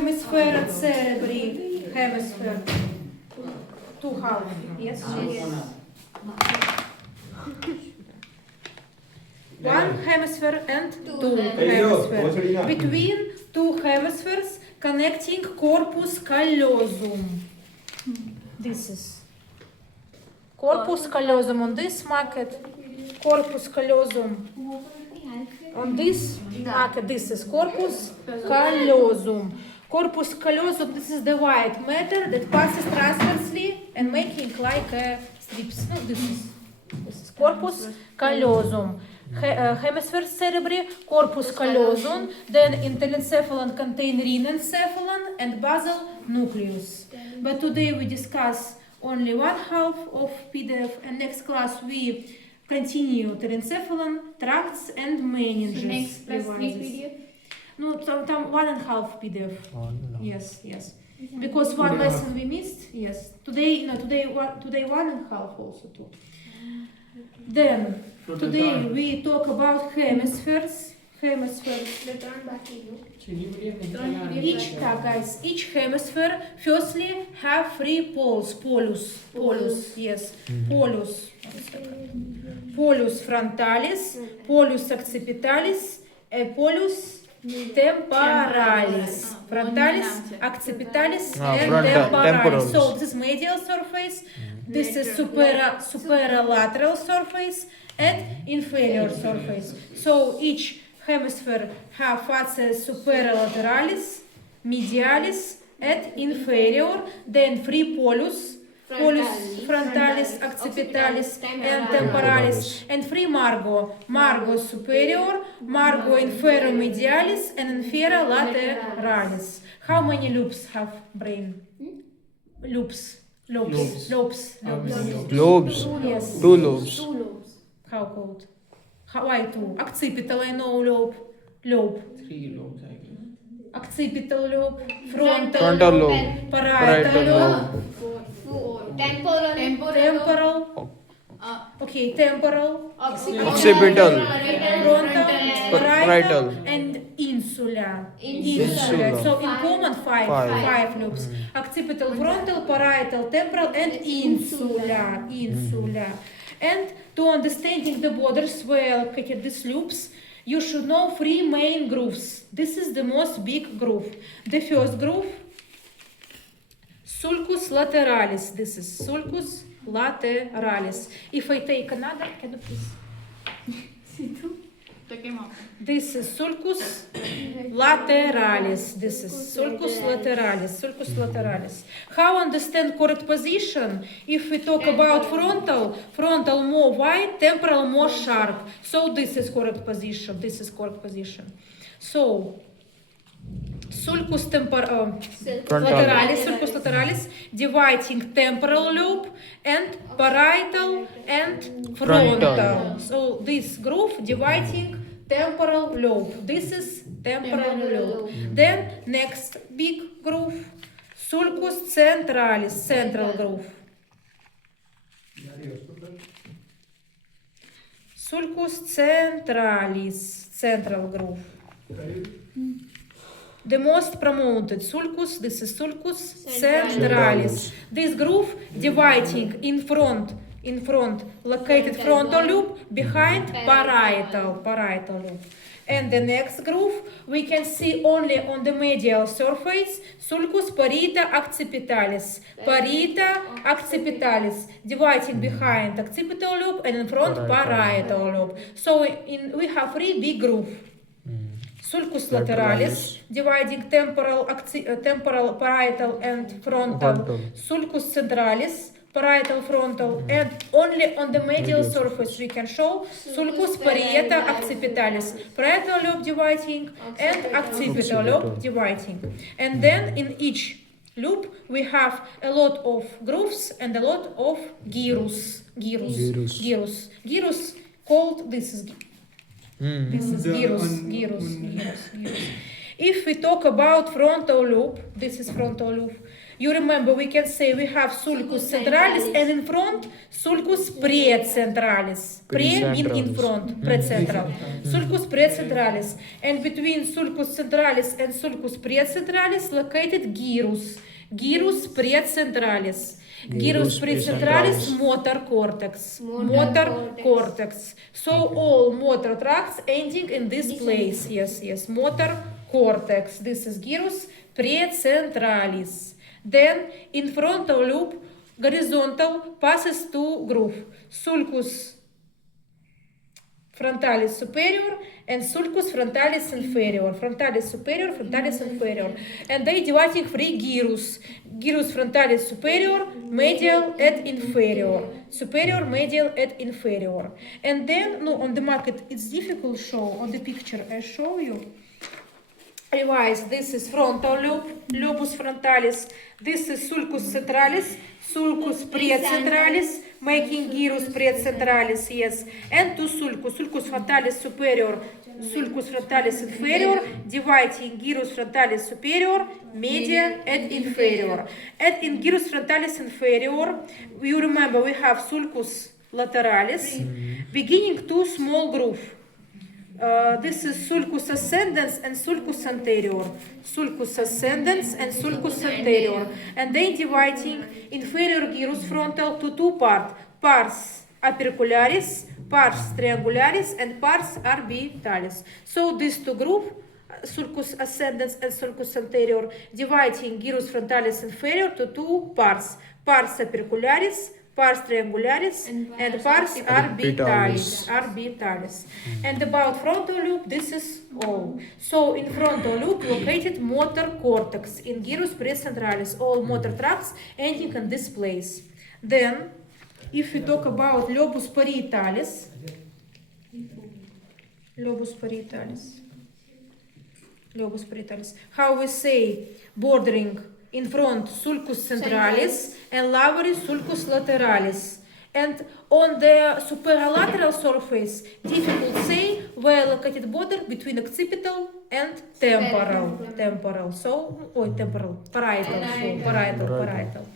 hemisphere cerebri, hemisphere. Two half, yes? One hemisphere and two hemispheres. Between two hemispheres connecting corpus callosum. This is corpus callosum on this market. Corpus callosum on this market. This is corpus callosum. Corpus callosum, this is the white matter that passes transversely and making like a strips. No, this is corpus callosum. Hemisphere cerebri, corpus callosum, then telencephalon contain renencephalon and basal nucleus. But today we discuss only one half of PDF, and next class we continue telencephalon, tracts and meninges. Next PDF? No, там 1.5 PDF. Yes. Because one lesson we missed. Yes. Today 1.5 also too. Then today we talk about hemispheres. Return back to you. Each hemisphere firstly have 3 poles. Polus. Yes. Polus frontalis, polus accipitalis, polus temporalis. Frontalis, accipitalis, and temporalis. So this is medial surface, this is superolateral surface, and inferior surface. So each hemisphere have facies superolateralis, medialis, and inferior, then 3 polus frontalis, accipitalis, and temporalis, and 3 margo. Margo superior, margo inferior medialis, and inferior lateralis. How many lobes have brain? Lobes. Yes. 2 lobes. How called? Why 2? Occipital, I know lobe. 3 lobes, I guess. Occipital lobe, frontal Frontal lobe, lobe, parietal lobe, Temporal. okay, temporal, Occipital. frontal, parietal, Parietal. and insula. Insula. So in common 5 Five. lobes. Occipital, frontal, parietal, temporal, and insula. And to understanding the borders well, these loops, you should know 3 main grooves. This is the most big groove. The first groove, sulcus lateralis. This is sulcus lateralis. If I take another, can you please? This is sulcus lateralis. How understand correct position? If we talk about frontal more wide, temporal more sharp. So this is correct position. So sulcus lateralis dividing temporal lobe and parietal and frontal. So this groove dividing temporal lobe. This is temporal lobe. Then next big groove, sulcus centralis, central groove. Sulcus centralis, central groove. The most promoted sulcus, this is sulcus centralis. This groove dividing in front located frontal lobe, behind parietal lobe. And the next groove we can see only on the medial surface, sulcus parieta accipitalis, dividing behind occipital lobe and in front parietal lobe. So we have 3 big grooves. Sulcus lateralis, dividing temporal, parietal, and frontal. Sulcus centralis, parietal, frontal, and only on the medial surface we can show sulcus parieta accipitalis, parietal lobe dividing and occipital lobe dividing. And then in each loop we have a lot of grooves and a lot of gyrus. Gyrus called this is gyrus. If we talk about frontal lobe, this is frontal lobe, You remember we can say we have sulcus centralis and in front sulcus precentralis. Pre mean in front, precentral. Sulcus precentralis. And between sulcus centralis and sulcus precentralis located gyrus. Gyrus precentralis. Gyrus precentralis motor cortex. Motor cortex. So all motor tracts ending in this place. Yes. Motor cortex. This is gyrus precentralis. Then in frontal loop, horizontal passes to groove. Sulcus frontalis superior and sulcus frontalis inferior. Frontalis superior, frontalis inferior. And they dividing three gyrus. Gyrus frontalis superior, medial, and inferior. Superior, medial, and inferior. And then, no, on the market, it's difficult to show. On the picture, I show you. Revise, this is frontal lobe, lobus frontalis. This is sulcus centralis, sulcus precentralis, making gyrus precentralis, yes. And two sulcus, sulcus frontalis superior, sulcus frontalis inferior, dividing gyrus frontalis superior, medial, and inferior. And in gyrus frontalis inferior, you remember we have sulcus lateralis, beginning two small groove. This is sulcus ascendens and sulcus anterior. Sulcus ascendens and sulcus anterior. And they dividing inferior gyrus frontal to two parts. Pars apercularis, pars triangularis, and pars orbitalis. So these two groups, sulcus ascendens and sulcus anterior, dividing gyrus frontalis inferior to two parts. Pars apercularis, pars triangularis, and pars orbitalis. And about frontal loop, this is all. So in frontal loop located motor cortex in gyrus precentralis, all motor tracts ending in this place. Then, if we talk about lobus parietalis, how we say bordering in front sulcus centralis and lateris sulcus lateralis. And on the superolateral surface, difficult to say where located border between occipital and temporal. Parietal.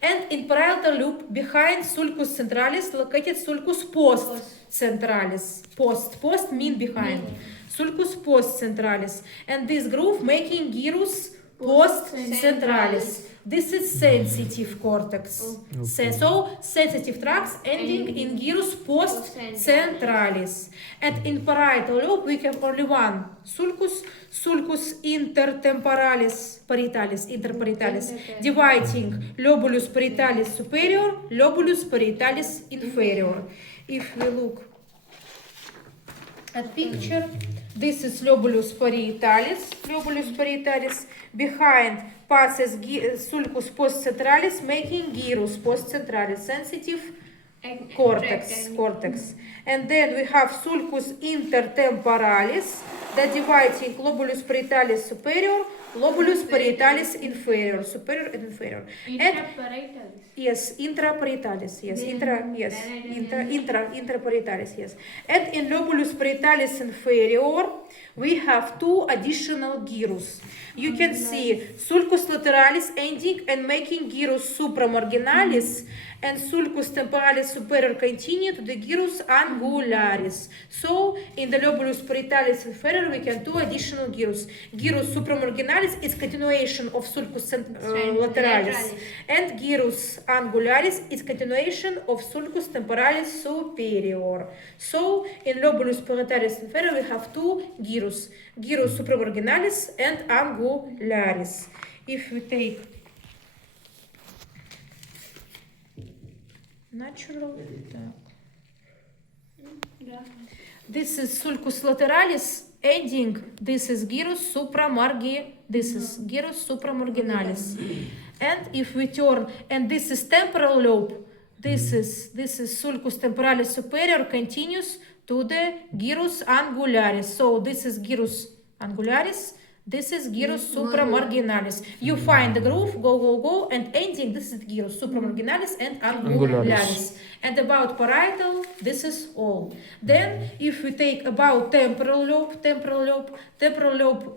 And in parietal loop, behind sulcus centralis, located sulcus post centralis. Post mean behind. Sulcus post centralis. And this groove making gyrus post centralis. This is sensitive cortex. So sensitive tracts ending in gyrus post centralis. And in parietal lobe we have only one sulcus intertemporalis interparietalis, dividing lobulus parietalis superior, lobulus parietalis inferior. If we look at picture, this is lobulus parietalis. Behind passes sulcus postcentralis, making gyrus postcentralis, sensitive cortex. And then we have sulcus intertemporalis, that dividing lobulus parietalis superior, lobulus parietalis inferior, superior and inferior. Intraparietalis. Yes, intraparietalis. Yes, intraparietalis. Yes. And in lobulus parietalis inferior, we have two additional gyrus. You can see sulcus lateralis ending and making gyrus supramarginalis, and sulcus temporalis superior continue to the gyrus angularis. So in the lobulus parietalis inferior, we can do additional gyrus. Gyrus supramarginalis is continuation of sulcus lateralis, and gyrus angularis is continuation of sulcus temporalis superior. So in lobulus parietalis inferior, we have two gyrus, gyrus supramarginalis and angularis. If we take natural, this is sulcus lateralis ending. This is gyrus supramarginalis. And if we turn, and this is temporal lobe, this is sulcus temporalis superior continues to the gyrus angularis. So this is gyrus angularis. This is gyrus supramarginalis. You find the groove, go, and ending, this is gyrus supramarginalis and angularis. And about parietal, this is all. Then, if we take about temporal lobe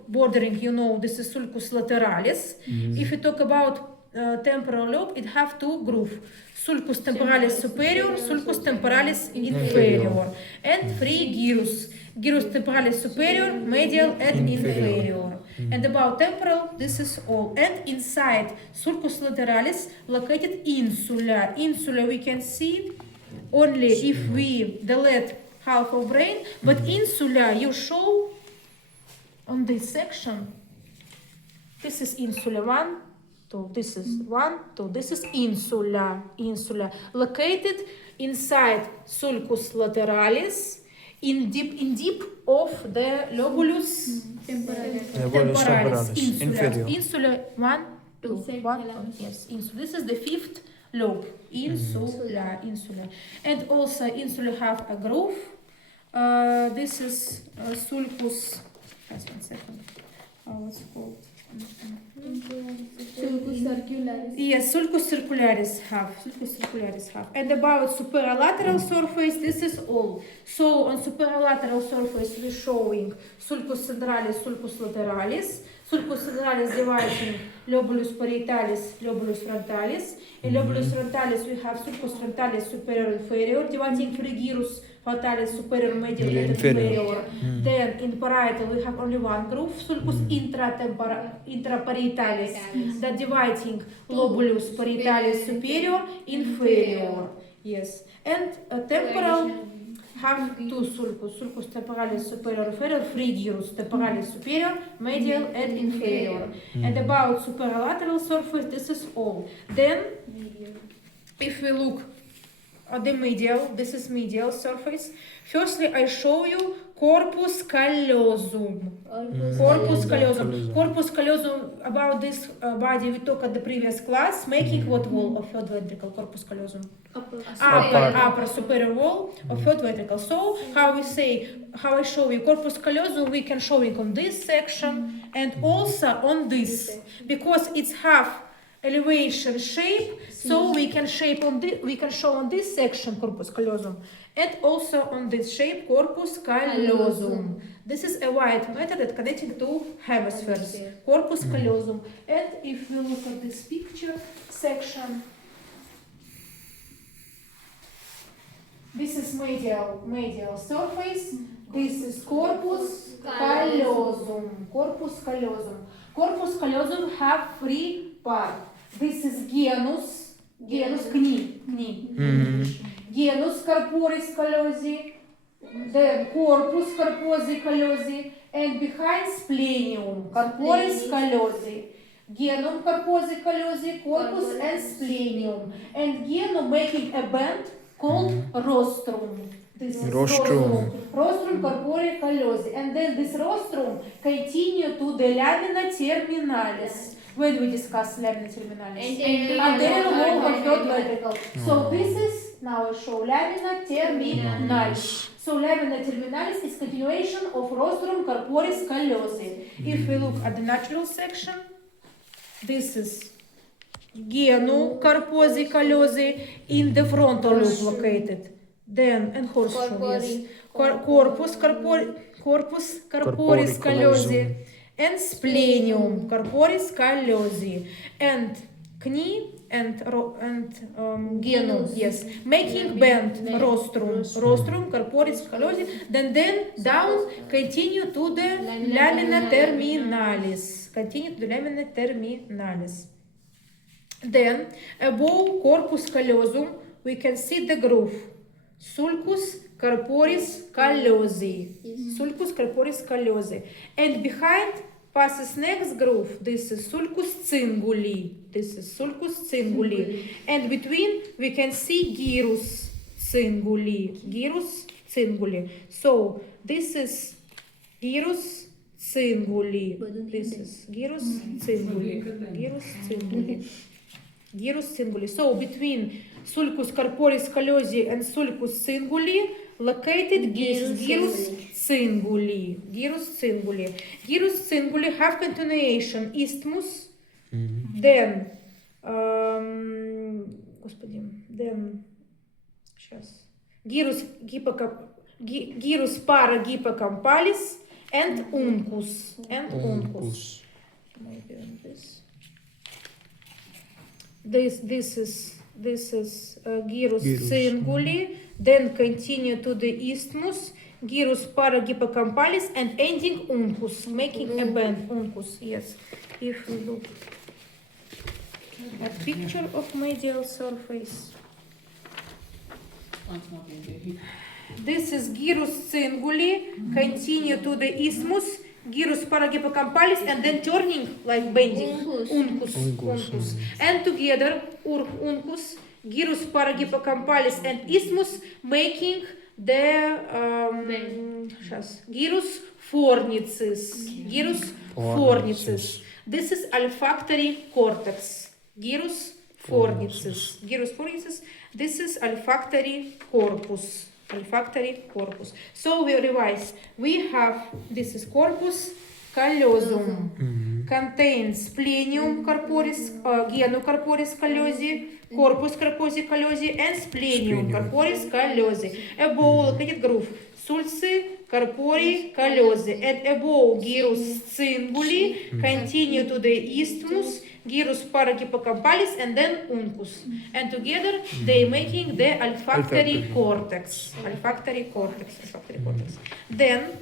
bordering, this is sulcus lateralis. If we talk about temporal lobe, it have two groove. Sulcus temporalis superior, sulcus temporalis inferior. And three gyrus. Gyrus temporalis superior, medial, and inferior. And about temporal, this is all. And inside sulcus lateralis, located insula. Insula we can see only if we delete half of brain, but insula you show on this section. This is insula 1, 2, this is 1, 2, this is insula, located inside sulcus lateralis, in deep of the lobulus temporalis, inferior. insula 1, 2, Inside 1, thalamus. yes, insula. This is the fifth lobe, insula. And also insula have a groove. This is sulcus, just 1 second, how it's called. Sulcus circularis. Yes, sulcus circularis have. And about superolateral surface, this is all. So on superolateral surface, we're showing sulcus centralis, sulcus lateralis. Sulcus centralis dividing lobulus parietalis, lobulus frontalis. In lobulus frontalis, we have sulcus frontalis superior inferior, dividing three gyrus frontalis superior, medial, and inferior. Then in parietal, we have only one groove, sulcus intraparietalis, that dividing lobulus parietalis superior, inferior. Yes. And temporal have two sulcus, sulcus temporalis superior, inferior, three gyrus, temporalis superior, medial, and inferior. And about superolateral surface, this is all. Then, if we look at the medial, this is medial surface. Firstly, I show you corpus callosum. Corpus callosum. Corpus callosum, about this body we talked at the previous class, making what wall of third ventricle, corpus callosum? Upper superior wall of third ventricle. So how I show you corpus callosum, we can show it on this section and also on this, because it's half elevation shape, so we can show on this section corpus callosum and also on this shape corpus callosum. This is a white matter that connecting to hemispheres, corpus callosum. And if we look at this picture section, this is medial surface. This is corpus callosum. Corpus callosum have three parts. This is genus kni. Genus corporis callosi, then corpus corposi callosi, and behind splenium corporis callosi. Genum corposi callosi, corpus and splenium. And genum making a band called rostrum. This is rostrum corpore callosi. And then this rostrum continue to the lamina terminalis. When we discuss lamina terminalis? Anterior wall of third ventricle. So this is, now I show lamina terminalis. So lamina terminalis is continuation of rostrum corporis callosi. If we look at the natural section, this is genu corposi callosi in the frontal lobe located. Then, and horseshoe, yes. Corpus corporis callosi. And splenium corporis callosi. And kni and genum, yes. Making bend, rostrum corporis callosi. Then down, continue to the lamina terminalis. Then, above corpus callosum, we can see the groove. Sulcus corporis callosi. And behind passes next groove. This is sulcus cinguli. And between we can see gyrus cinguli. So this is gyrus cinguli. So between sulcus corporis callosi and sulcus cinguli located gyrus cinguli. Gyrus cinguli have continuation isthmus. Then gyrus parahippocampalis and uncus. Maybe on this. this is gyrus cinguli, then continue to the isthmus, gyrus parahippocampalis, and ending uncus, making a bend. Uncus, yes. If we look at picture of medial surface, this is gyrus cinguli, continue to the isthmus, gyrus parahippocampalis, and then turning like bending. Uncus. And together, uncus, gyrus parahippocampalis, and isthmus, making the gyrus fornicis. Gyrus fornicis. This is olfactory cortex. Gyrus fornicis. Gyrus fornicis. This is olfactory corpus. Olfactory corpus. So we revise. We have, this is corpus callosum. Contains splenium corporis, genus corporis callosi, corpus corporis callosi, and splenium corporis callosi. Above located groove, sulci corpori callosi, and above gyrus cinguli, continue to the isthmus, gyrus parahippocampalis, and then uncus. And together they making the olfactory cortex. Olfactory cortex. Then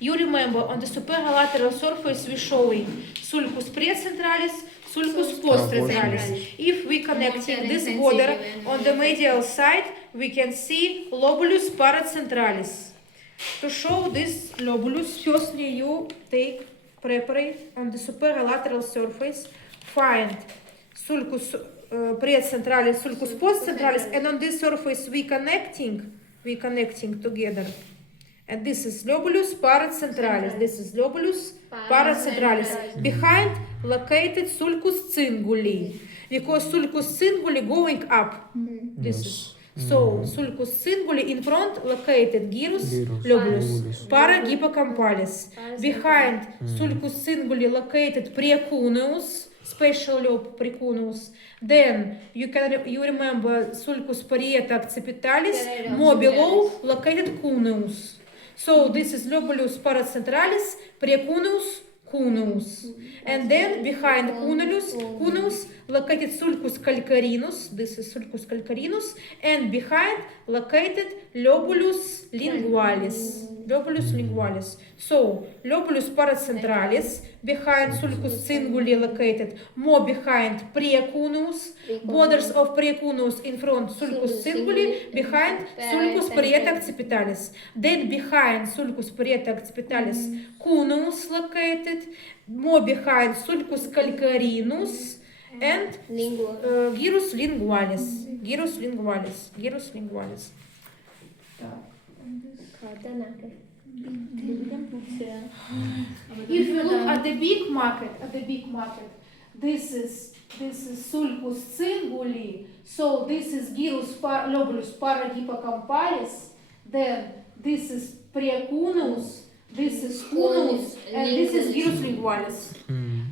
you remember on the superolateral surface we showing sulcus precentralis, sulcus postcentralis. If we connecting this border on the medial side, we can see lobulus paracentralis. To show this lobulus, firstly you preparate on the superolateral surface, find sulcus precentralis, sulcus postcentralis, and on this surface we connecting together. And this is lobulus paracentralis. This is lobulus paracentralis. Behind located sulcus cinguli, because sulcus cinguli going up. This is so sulcus cinguli in front located gyrus lobulus parahippocampalis. Behind sulcus cinguli located precuneus, special lobe precuneus. Then you remember sulcus parieta accipitalis, more below located cuneus. So this is lobulus paracentralis, precuneus, cuneus. And then behind cuneus located sulcus calcarinus, this is sulcus calcarinus, and behind located lobulus lingualis. Lobulus lingualis. So lobulus paracentralis, behind sulcus cinguli located, more behind precuneus, borders of precuneus in front sulcus cinguli, behind sulcus parieta accipitalis. Then behind sulcus parieta accipitalis, cuneus located, more behind sulcus calcarinus, and gyrus lingualis. Gyrus lingualis. Gyrus lingualis. If you look at the big market, this is sulcus cinguli. So this is gyrus lobulus parahippocampalis. Then this is precuneus. This is cuneus, and this is gyrus lingualis.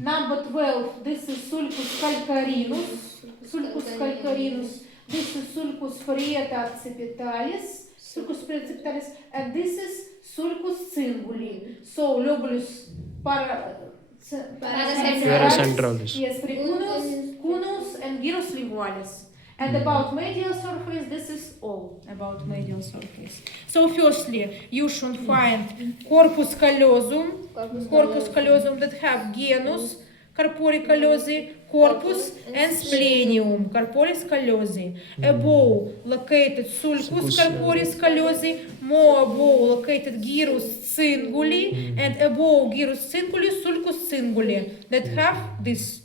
Number 12, this is sulcus calcarinus. Sulcus calcarinus. This is sulcus parieta accipitalis. Sulcus parieta accipitalis, and this is sulcus cinguli. So lobulus paracentralis. Yes, precuneus, cuneus, and gyrus lingualis. And about medial surface, this is all about medial surface. So firstly, you should find corpus callosum that have genus corpori callosi, corpus, and splenium corporis callosi. Above located sulcus corporis callosi, more above located gyrus cinguli, and above gyrus cinguli, sulcus cinguli that have this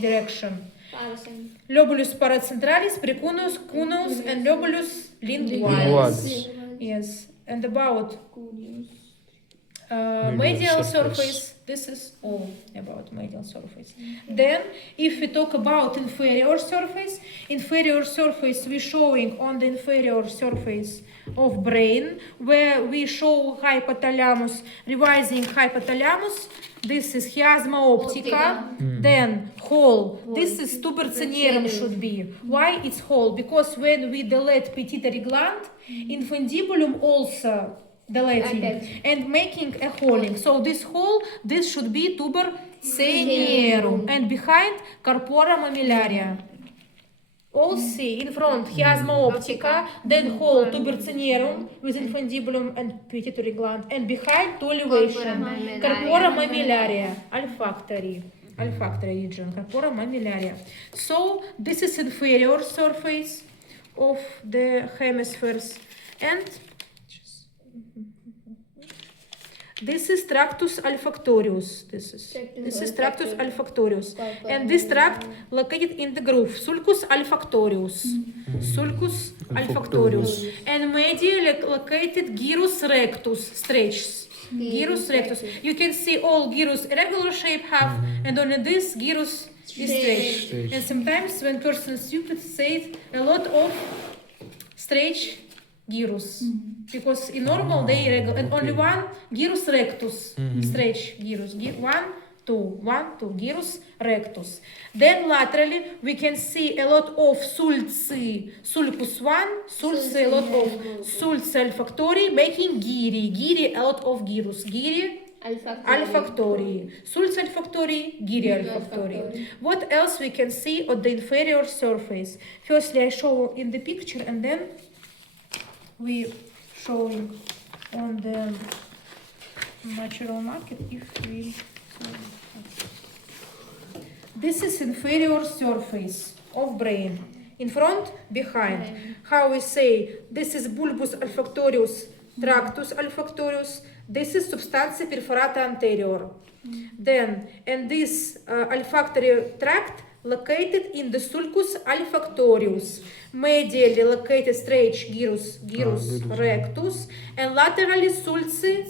direction. Lobulus paracentralis, precuneus, cuneus, and lobulus lingualis. Yes, and about medial surface, this is all about medial surface. Then, if we talk about inferior surface we're showing on the inferior surface of brain, where we show hypothalamus, revising hypothalamus. This is chiasma optica, then hole. This is tuber cinerum should be. Why it's hole? Because when we dilate pituitary gland, infundibulum also dilating and making a holing. So this hole, this should be tuber cenierum, and behind corpora mammillaria. All see in front chiasma optica, then whole tuber cinerum with infundibulum and pituitary gland, and behind two elevation, corpora mammillaria, olfactory region, corpora mammillaria. So this is inferior surface of the hemispheres, and this is tractus olfactorius. This is tractus olfactorius, and this tract located in the groove sulcus olfactorius. Sulcus olfactorius, and medially located gyrus rectus stretches. Gyrus rectus. You can see all gyrus irregular shape have, and only this gyrus is stretched. And sometimes when person is stupid, says a lot of stretch gyrus, because in normal they regular, and only one gyrus rectus stretch gyrus. One, two gyrus rectus. Then laterally we can see a lot of sulci, sulcus 1, sulci a lot of sulci olfactory making gyri a lot of gyrus, gyri olfactory, sulci olfactory, gyri olfactory. What else we can see on the inferior surface? Firstly I show in the picture, and then we showing on the natural market. If we this is inferior surface of brain, in front, behind. How we say this is bulbus olfactorius, tractus olfactorius, this is substantia perforata anterior. Then, and this olfactory tract located in the sulcus olfactorius, medially located stretch gyrus rectus, and laterally sulci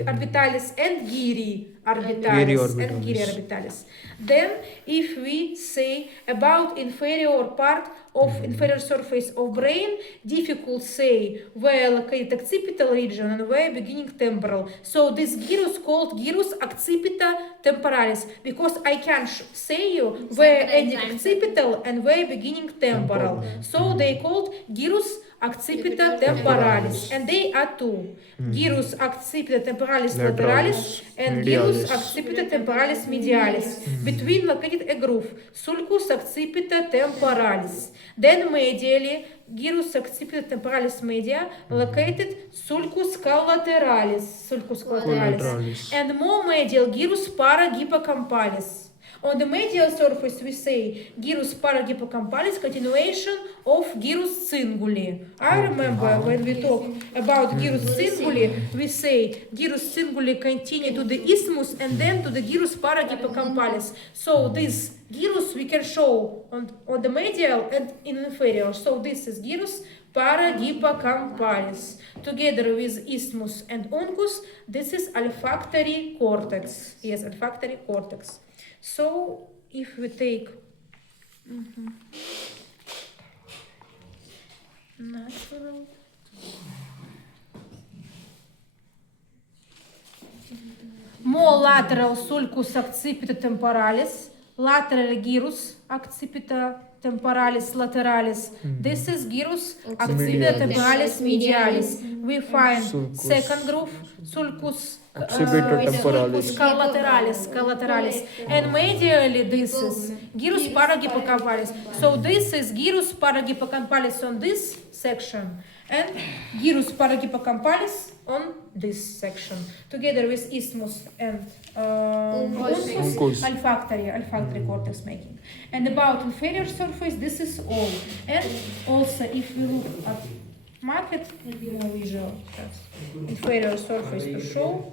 orbitalis and gyri orbitalis. Then if we say about inferior part of inferior surface of brain, difficult say where located occipital region and where beginning temporal. So this gyrus called gyrus accipita temporalis, because I can say you where ending occipital and where beginning temporal. So they called gyrus accipita temporalis, and they are two: gyrus accipita temporalis lateralis and gyrus accipita temporalis medialis. Between located a groove, sulcus accipita temporalis. Then medially, gyrus accipita temporalis media located sulcus collateralis, and more medial gyrus parahippocampalis. On the medial surface, we say gyrus parahippocampalis, continuation of gyrus cinguli. I remember when we talk about gyrus cinguli, we say gyrus cinguli continue to the isthmus and then to the gyrus parahippocampalis. So this gyrus we can show on the medial and in inferior. So this is gyrus parahippocampalis. Together with isthmus and uncus, this is olfactory cortex. Yes, olfactory cortex. So if we take natural more lateral sulcus accipita temporalis, lateral gyrus accipita temporalis lateralis. This is gyrus accipita temporalis medialis. We find second groove sulcus collateralis, and medially this is gyrus parahippocampalis. So this is gyrus parahippocampalis on this section, and gyrus parahippocampalis on this section, together with isthmus and uncus, olfactory cortex making. And about inferior surface, this is all. And also, if we look at market, will be more visual. Inferior surface to show.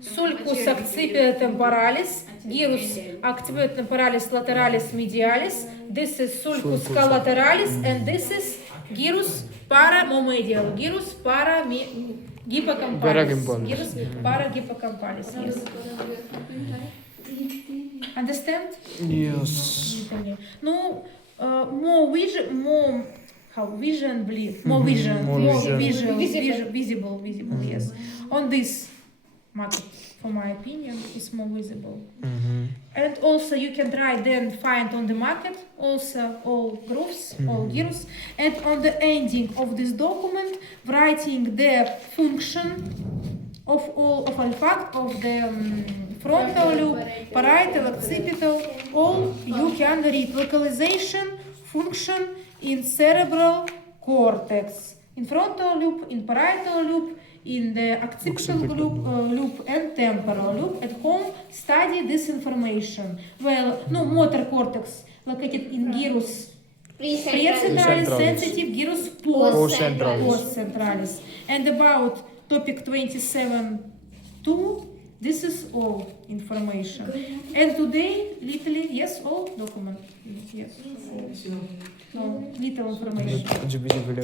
Sulcus accipita temporalis, gyrus accipita temporalis lateralis medialis. This is sulcus collateralis, and this is gyrus paramedial, gyrus parahippocampalis. Gyrus parahippocampalis. Yes. Understand? Yes. No, more vision, more visible. Yes. On this market, for my opinion, is more visible. And also you can try then find on the market also all grooves, all gyrus, and on the ending of this document writing the function of all fact of the frontal loop, parietal, occipital, all you can read. Localization, function in cerebral cortex, in frontal loop, in parietal loop, in the occipital loop and temporal loop. At home, study this information. Well, no, motor cortex located in gyrus precentralis, sensitive gyrus postcentralis. And about topic 27.2, this is all information. And today, literally, yes, all document. Yes. No, little information.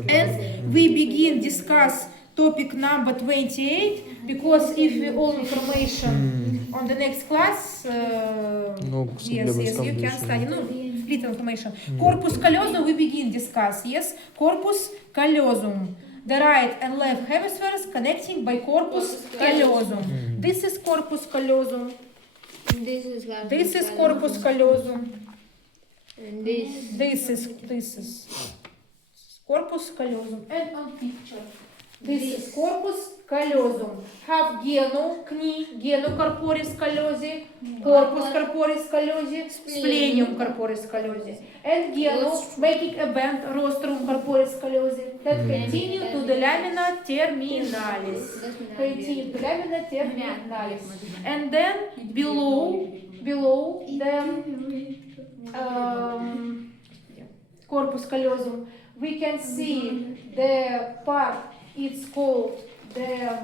And we begin discuss topic number 28, because if we all information on the next class, yes, you can study. No, little information. Corpus callosum we begin discuss. Yes, corpus callosum. The right and left hemispheres connecting by corpus callosum. This is corpus callosum. This is corpus callosum. And This is corpus callosum. And on picture. This is corpus callosum. Have genu corporis callosi, corpus corporis callosi, splenium corporis callosi, and genu making a band rostrum corporis callosi that continue to the lamina terminalis. Continue to lamina terminalis, and then below them corpus callosum we can see the part. It's called the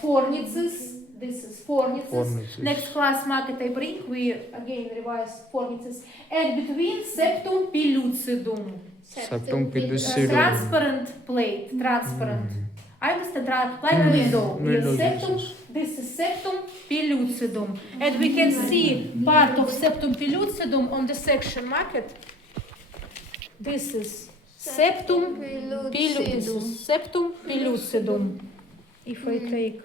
fornices. This is fornices. Next class market I bring, we again revise fornices. And between septum pellucidum. Transparent plate, transparent. I understand, like window. Yes, septum, this is septum pellucidum. And we can see part of septum pellucidum on the section market. This is septum pellucidum. If I take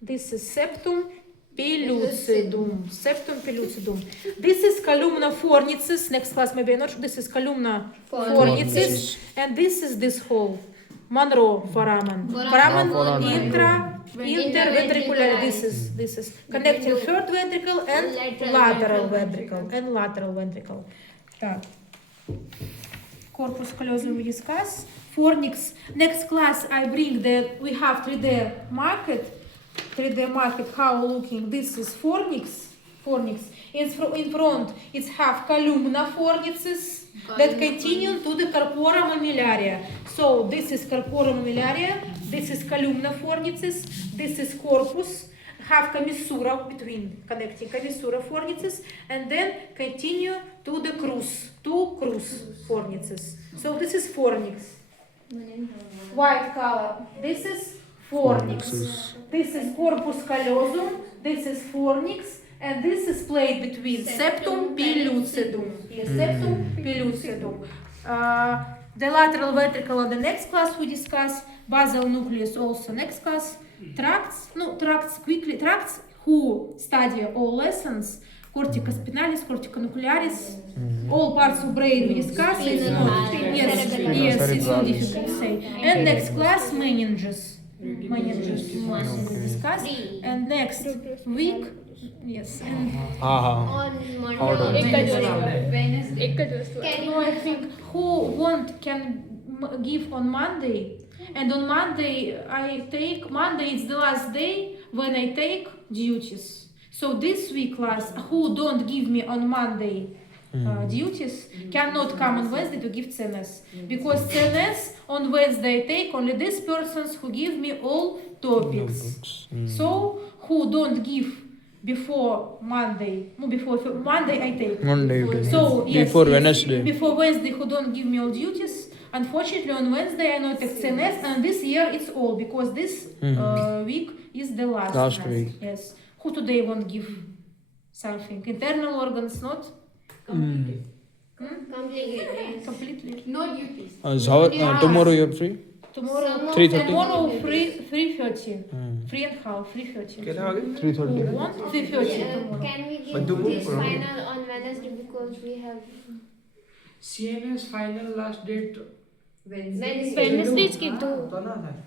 this is septum pellucidum. Septum pellucidum. This is columna fornicis. Next class maybe not. This is columna fornicis, and this is this hole. Monroe foramen. Foramen interventricular. This is connecting third ventricle and lateral ventricle. Так. Corpus callosum we discuss. Fornix. Next class I bring that we have 3D market. How looking? This is fornix. In front it's have columna fornicis that continue to the corpora mammillaria. So this is corpora mammillaria. This is columna fornicis. This is corpus. Have commissura between, connecting commissura fornicis, and then continue to the crus, fornicis. So this is fornix. White color. This is fornix. This is corpus callosum. This is fornix, and this is plate between septum pellucidum. Yes, septum pellucidum. The lateral ventricle on the next class we discuss. Basal nucleus also next class. Tracts who study all lessons, corticospinalis, corticonuclearis, all parts of brain we discuss. It's not, yes, it's not difficult to say. And next class, meninges we discuss. And next week, yes. And I think who can give on Monday. And on Monday, Monday is the last day when I take duties. So this week class, who don't give me on Monday duties, cannot come on Wednesday to give CNS. Because CNS on Wednesday I take only these persons who give me all topics. So who don't give before Monday, I take. So yes, before Wednesday. Before Wednesday, who don't give me all duties. Unfortunately, on Wednesday I not take CNS, and this year it's all because this week is the last week. Yes. Who today won't give something? Internal organs not? Completely. No duties. Tomorrow you're free? Tomorrow 3:30. Tomorrow 3:30. 3:30. 3:30. 3:30. 3:30 tomorrow. Can we give this final on Wednesday because we have CNS final last date Wednesday જ કીધું. તો ના થાય